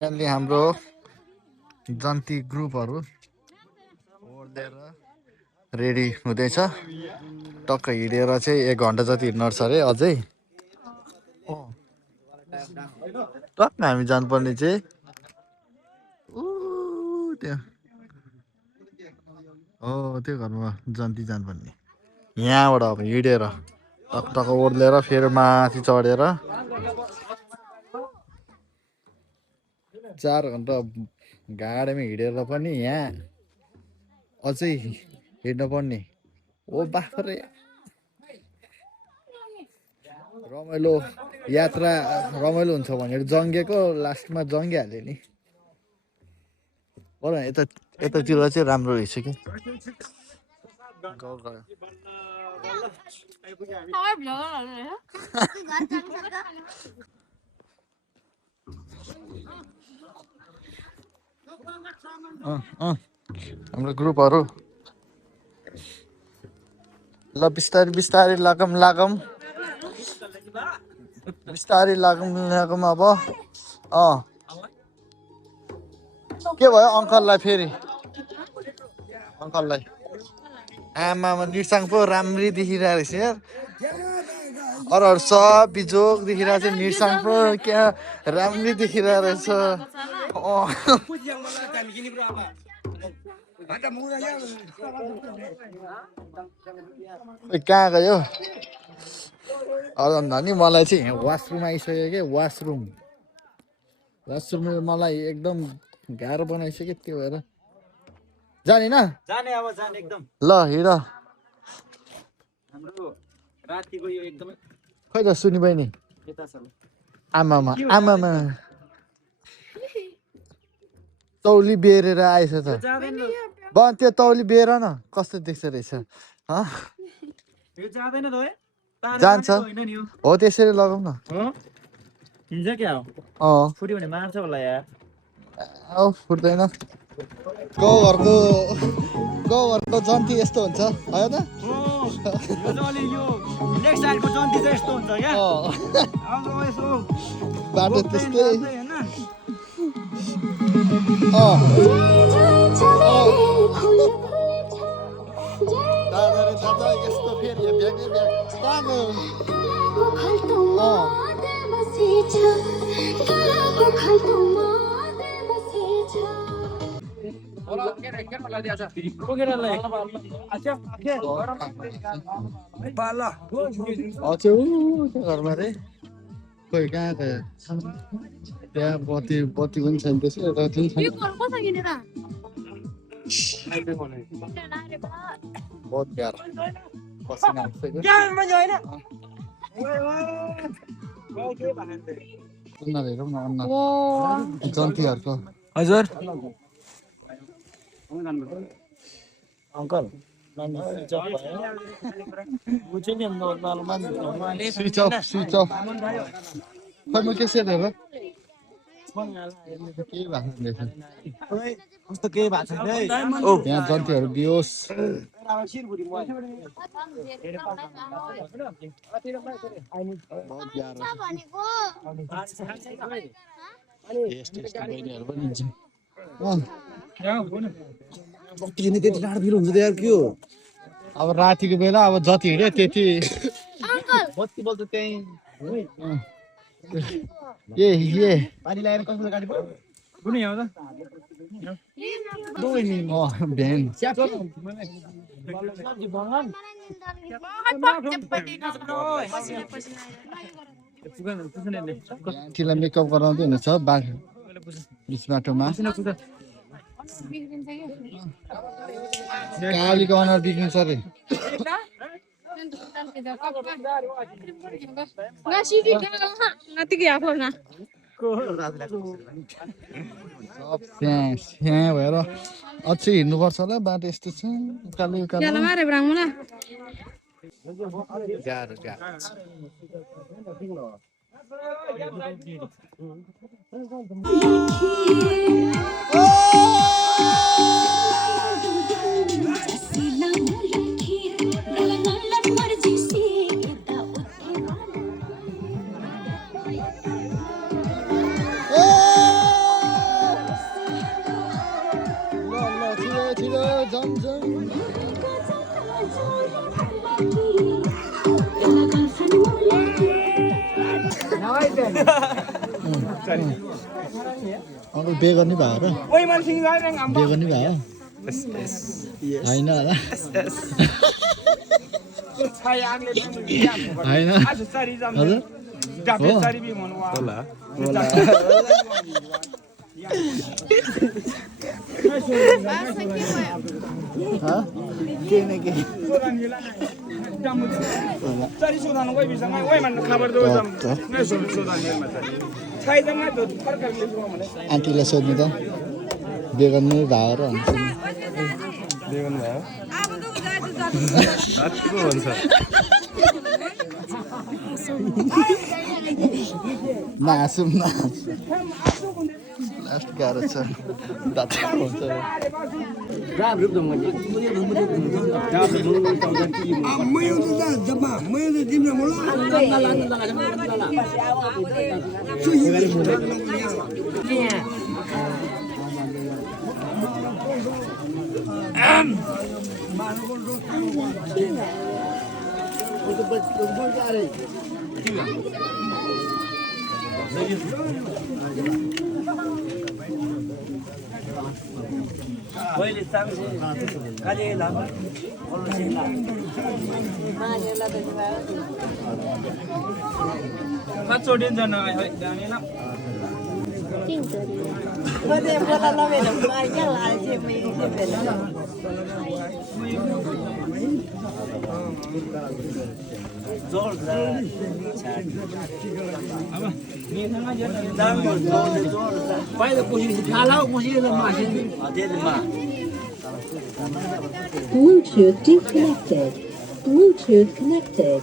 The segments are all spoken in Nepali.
अहिले हाम्रो जन्ती ग्रुपहरू ओर्लेर रेडी हुँदैछ। टक्क हिँडेर चाहिँ 1 घन्टा जति हिँड्नुपर्छ अरे अझै। टक्क हामी जानुपर्ने चाहिँ त्यहाँ हो त्यो घरमा जन्ती जानुपर्ने। यहाँबाट अब हिँडेर टक टक ओर्लेर फेरि माथि चढेर 4 घन्टा गाडीमा हिँडेर पनि यहाँ अझै हिँड्नु पर्ने। ओ बाफरे रमाइलो यात्रा रमाइलो हुन्छ भनेर जङ्गेको लास्टमा जङ्गिहाल्यो नि। बरु यतातिर चाहिँ राम्रो रहेछ कि हाम्रो ग्रुपहरू ल बिस्तारै बिस्तारै लागौँ बिस्तारै लागौँ अब। के भयो अङ्कललाई फेरि अङ्कललाई आमामा निर्साङ पो राम्रै देखिरहेको रहेछ यार। अरूहरू सब बिजोग देखिरहेको छ, निर्साङ पो क्या राम्रै देखिरहेको रहेछ। कहाँ गयो नि? मलाई चाहिँ वासरुम आइसक्यो कि वासरुम मलाई एकदम गाह्रो बनाइसक्यो। त्यो भएर जाने न जाने अब जाने एकदम ल हिँड। हाम्रो रातिको यो एकदमै खै त सुनि बहिनी यता छ आमामा तौली बेरेर आएछ त। बन त्यो तौली बेर न कस्तो देख्छ रहेछ। यो जाँदैन त है जान्छ हो त्यसरी लगाउँ न। हिँड्छ क्या हो फुट्यो भने मार्छ होला यार। फुट्दैन। गाउँघरको जन्ती यस्तो हुन्छ होइन। नेक्स्ट साइडको जन्ती चाहिँ यस्तो हुन्छ क्या। बाटो त्यस्तै यस्तो फेरि घरमा रे खोइ कहाँ गयो त्यहाँ बत्ती पनि छैन त्यसै यता पनि छैन। बहुत प्यारो पसिना आइसक्यो। अनुहार हेरौँ न अनुहार जन्तीहरूको। हजुर अङ्कल स्विच अफ खै म के सेट हेर केही भएको कस्तो केही भएको छैन है। यहाँ जन्तीहरू बियोस्। बहिनीहरू पनि बत्ती किने त्यति टाढो भिड हुन्छ यार। के हो अब रातिको बेला अब जति हिँड्यो त्यति बत्ती बल्छ त्यहीँ। पानी लगाएर कसको गाडी पो कुन यहाँ त भ्यान आन्टीलाई मेकअप गराउँदै हुनेछ बिच बाटोमा। कालीको अनुहार बिग्रिन्छ अरे। भएर अझै हिँड्नुपर्छ होला बाटो यस्तो छ उकालो अङ्कल बे गर्ने भयो र बे गर्ने भयो होइन होला होइन आन्टीलाई सोध्नु त बे गर्नु भयो र नहाँसौँ न लास्ट गाह्रो छ हुन्छ Bluetooth disconnected. Bluetooth connected.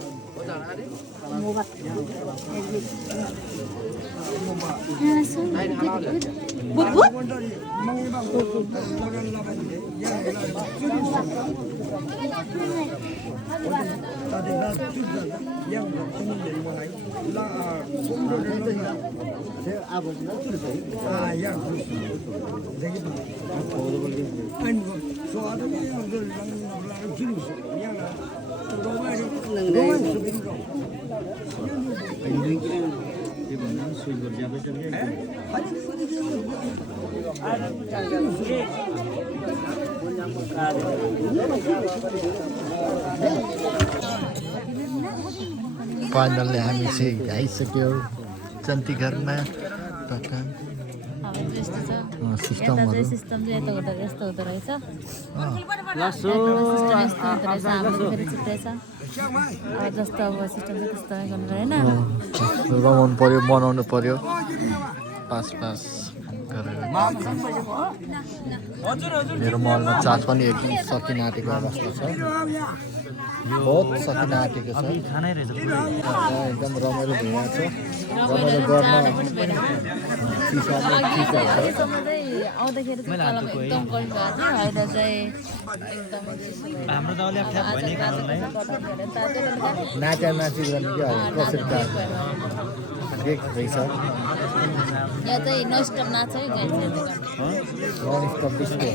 Finally हामी चाहिँ आइसक्यो जन्ती घरमा सिस्टमहरू सिस्टम चाहिँ यस्तो हुँदो रहेछ जस्तो अब सिस्टम चाहिँ त्यस्तो गर्नु होइन रमाउनु पर्यो बनाउनु पर्यो पास गरेर मेरो मलमा चार्ज पनि एकदम सकिन आँटेको अवस्था छ बहुत सकिन आँटेको छ एकदम रमाइलो भइरहेको छ रमाइलो गर्न आउँदाखेरि चाहिँ एकदम गर्नु भएको थियो अहिले चाहिँ हाम्रो त अलि अप्ठ्यारो भयो नि नाची गर्ने क्या कसरी देख रहेछ यहाँ चाहिँ नो स्टप नाच है नन स्टप डिस्को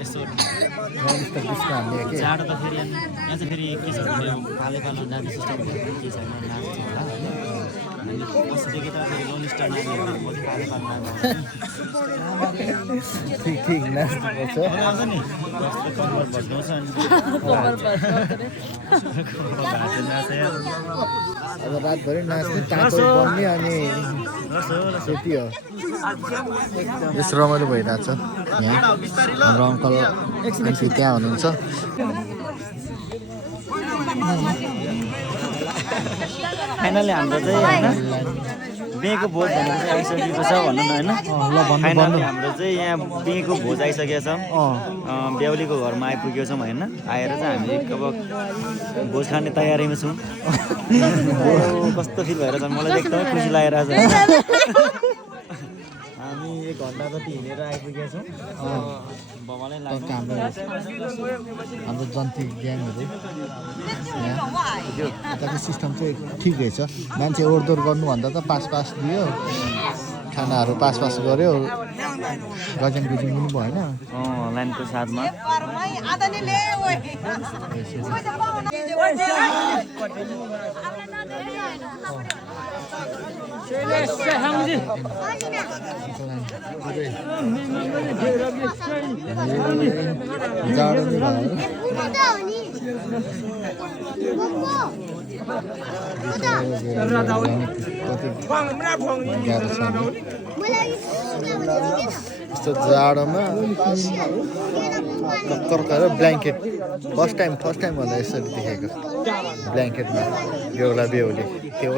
यस्तो नन स्टप डिस्को हान्ने के चाड त फेरि यहाँ चाहिँ फेरि के छ भने कालो कालो नाच्ने सिस्टम के छैन नाच्छ होला होइन अस्तिदेखि त फेरि लोन स्टार नाच्ने कालो कालो ठिक नाच्नुपर्छ आउँछ नि कम्बर भट्काउँछ अनि अब रातभरि नाच्ने टाँको बन्ने अनि त्यति हो यस रमाइलो भइरहेको छ यहाँ हाम्रो अङ्कल आन्टी त्यहाँ हुनुहुन्छ फाइनली हाम्रो चाहिँ होइन बिहेको भोज भनेको चाहिँ आइसकेको छ भनौँ न होइन फाइनली हाम्रो चाहिँ यहाँ बिहेको भोज आइसकेको छ बेहुलीको घरमा आइपुगेको छौँ होइन आएर चाहिँ हामी अब भोज खाने तयारीमा छौँ कस्तो फिल भएर छ मलाई चाहिँ एकदमै खुसी लागिरहेको छ हामी 1 घन्टा जति हिँडेर आइपुगेका छौँ हाम्रो जन्ती ग्याङहरू यताको सिस्टम चाहिँ ठिकै छ मान्छे ओहोरदोहोर गर्नुभन्दा त पास दियो खानाहरू पास गऱ्यो गजन गुजिङ पनि भएन लाइनको साथमा जाडो नि भयो यस्तो जाडोमा कर्कर ब्ल्याङ्केट फर्स्ट टाइम भन्दा यसरी देखेको ब्ल्याङ्केटमा बेहुला बेहुली त्यो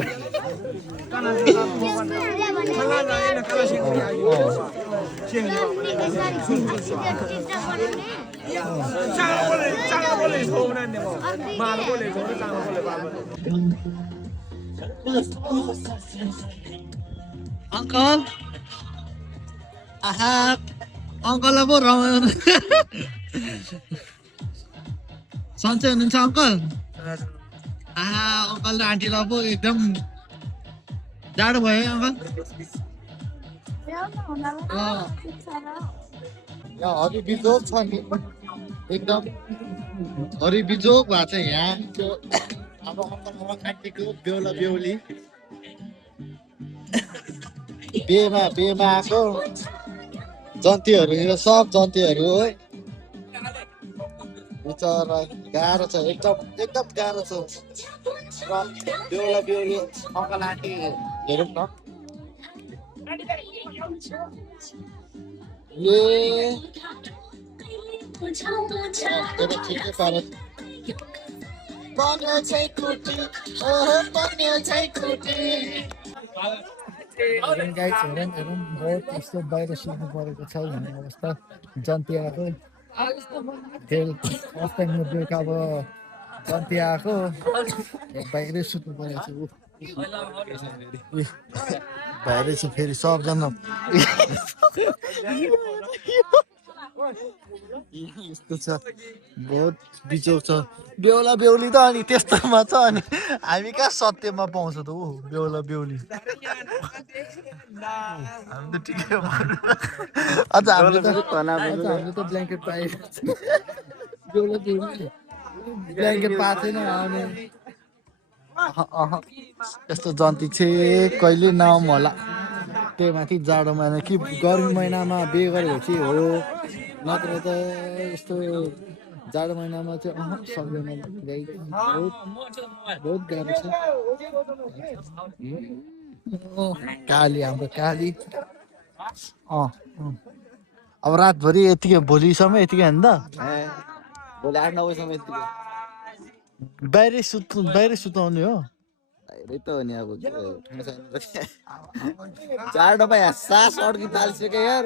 अङ्कल आहा अङ्कललाई पो रमाउनु सन्चै हुनुहुन्छ अङ्कल आहा अङ्कल र आन्टीलाई पो एकदम जाडो भयो अङ्कल हरिबिजोग छ नि एकदम हरिबिजोग भएको छ यहाँ अब अङ्कल आन्टीको बेहुला बेहुली बेमा आएको जन्तीहरू सब जन्तीहरू हो बिचरा गाह्रो छ एकदम गाह्रो छ र बेहुला बेहुली अङ्कल आन्टी हेरौँ न ठिकै पारो हेरौँ बहुत यस्तो बाहिर सुत्नु परेको छ भन्ने अवस्था जन्ती आएको फर्स्ट टाइम बेलुका अब जन्ती आएको बाहिरै सुत्नु परेको छ बाहिरै छ फेरि सबजना यस्तो छ बहुत बिजोग छ बेहुला बेहुली त अनि त्यस्तोमा छ अनि हामी कहाँ सत्यमा पाउँछ त ऊ बेहुला बेहुली हामी त ठिकै अझ हामीले त ब्ल्याङ्केट पाएको बेहुला बेहुली ब्ल्याङ्केट पाएको छैन अनि यस्तो जन्ती चाहिँ कहिले नआउँ होला त्यही माथि जाडो महिना कि गर्मी महिनामा बिहे गरेको चाहिँ हो नत्र त यस्तो जाडो महिनामा चाहिँ सक्दैन बहुत गाह्रो छ काली हाम्रो काली अब रातभरि यतिकै भोलिसम्म यतिकै होइन त भोलि 8-9 बजीसम्म यतिकै बाहिरै सुताउने हो बाहिरै त हो नि अब जाडोमा यहाँ सास अड्की थालिसक्यो यार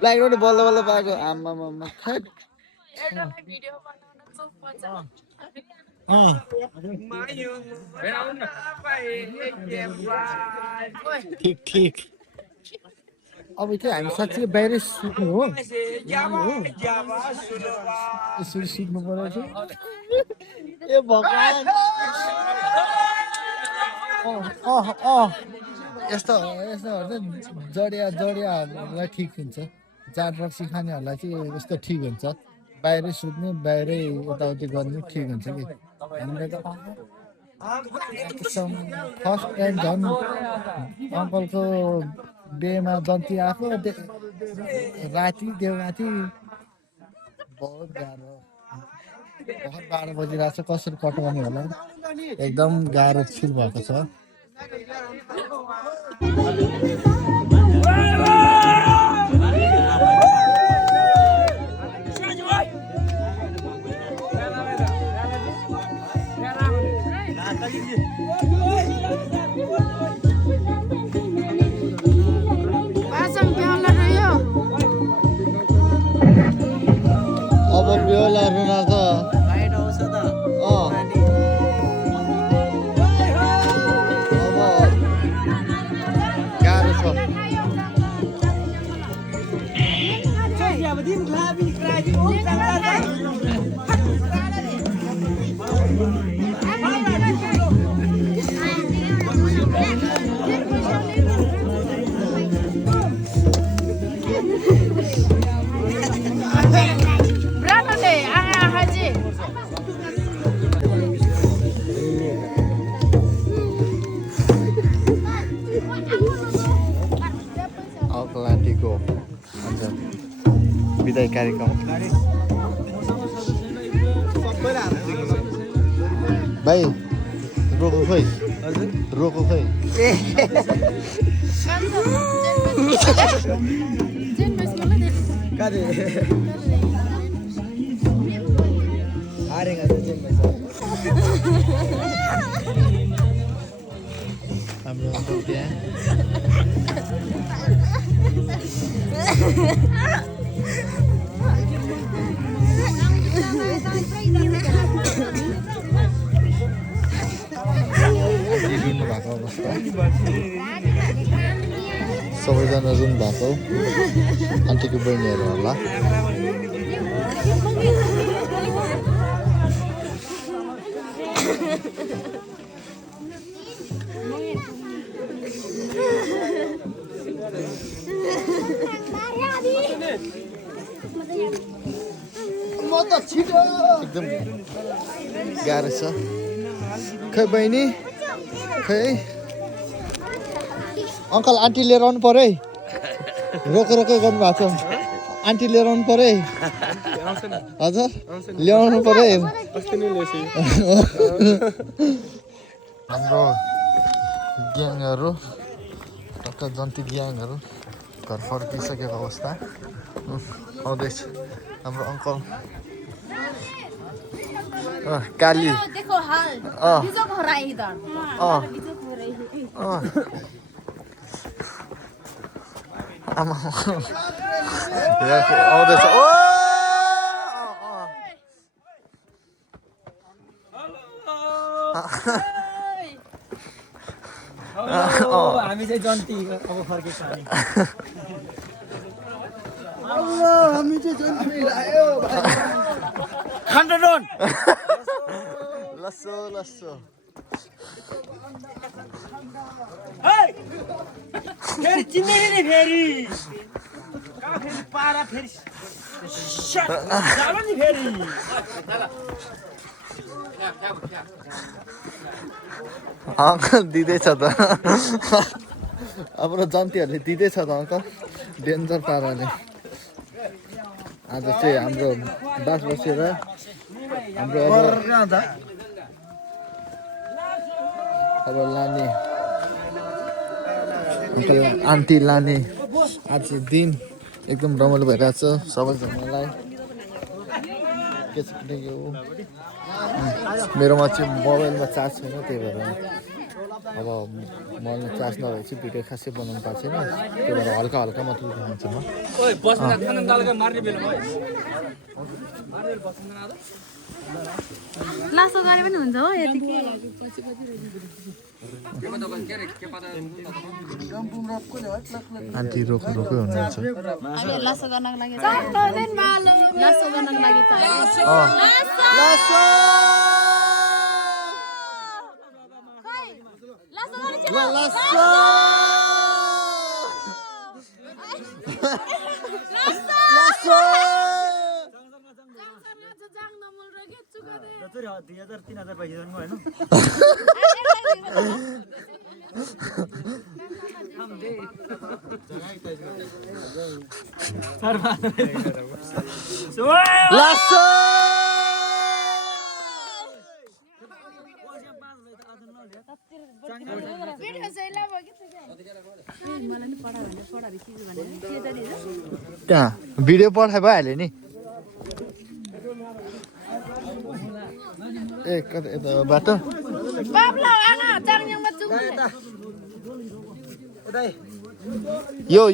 ब्ल्याङ्केट पनि बल्ल बल्ल पाएको आम्मामा ठिक अब चाहिँ हामी साँच्चै बाहिरै सुत्नु हो यसरी सुत्नु पऱ्यो ए भगवान् यस्तोहरू चाहिँ जडियाहरूलाई ठिक हुन्छ जाड रक्सी खानेहरूलाई चाहिँ यस्तो ठिक हुन्छ बाहिरै सुत्ने बाहिरै यताउति गर्नु ठिक हुन्छ कि हामीले त फर्स्ट टाइम झन् अङ्कलको बिहेमा जन्ती आएको राति देउराति बहुत गाह्रो भर्खर 12 बजिरहेको छ कसरी कटाउने होला एकदम गाह्रो फिल भएको छ अब बेहुला रुनाको लाइट आउँछ त अब गाह्रो छ अङ्कल आन्टीको हुन्छ विदाई कार्यक्रम भाइ रोको खोइ रोको खोइ हाम्रो अङ्कल त्यहाँ रुनु भएको अवस्था सबैजना रुनु भएको आन्टीको बहिनीहरू होला एकदम गाह्रो छ खै बहिनी खै अङ्कल आन्टी लिएर आउनु पऱ्यो है रोको रोकै गर्नुभएको छ आन्टी लिएर आउनु पऱ्यो है हजुर ल्याउनु पऱ्यो है हाम्रो ग्याङहरू टक्क जन्ती ग्याङहरू घर फर्किसकेको अवस्था आउँदैछ हाम्रो अङ्कल काली आमा आउँदैछ ओ हामी चाहिँ जन्ती अब फर्केको हामी चाहिँ जन्ती आयो खण्डन लस्सो लस्सो फेरि चिन्दैन नि फेरि फेरि पारा फेरि जानु नि फेरि अङ्कल दिँदैछ त हाम्रो जन्तीहरूले दिँदैछ त अङ्कल डेन्जर पाराले आज चाहिँ हाम्रो बास बसेर हाम्रो अब लाने अङ्कल आन्टी लाने आज दिन एकदम रमाइलो भइरहेछ सबैजनालाई के छ भने यो मेरोमा चाहिँ मोबाइलमा चार्ज छैन त्यही भएर अब मोबाइलमा चार्ज नभएपछि भिडियो खासै बनाउनु पाएको छैन त्यही भएर हल्का हल्का मात्रै देखाउँछु म लासो गरे पनि हुन्छ हो यतिकै आन्टी रोको रोकै हुनुहुन्छ लासो गर्नको लागि लासो गर्नको लागि त जति 2000-3000 पैसा जानु होइन त्यहाँ भिडियो पठाइ भइहाल्यो नि ए कता यता बाटो यो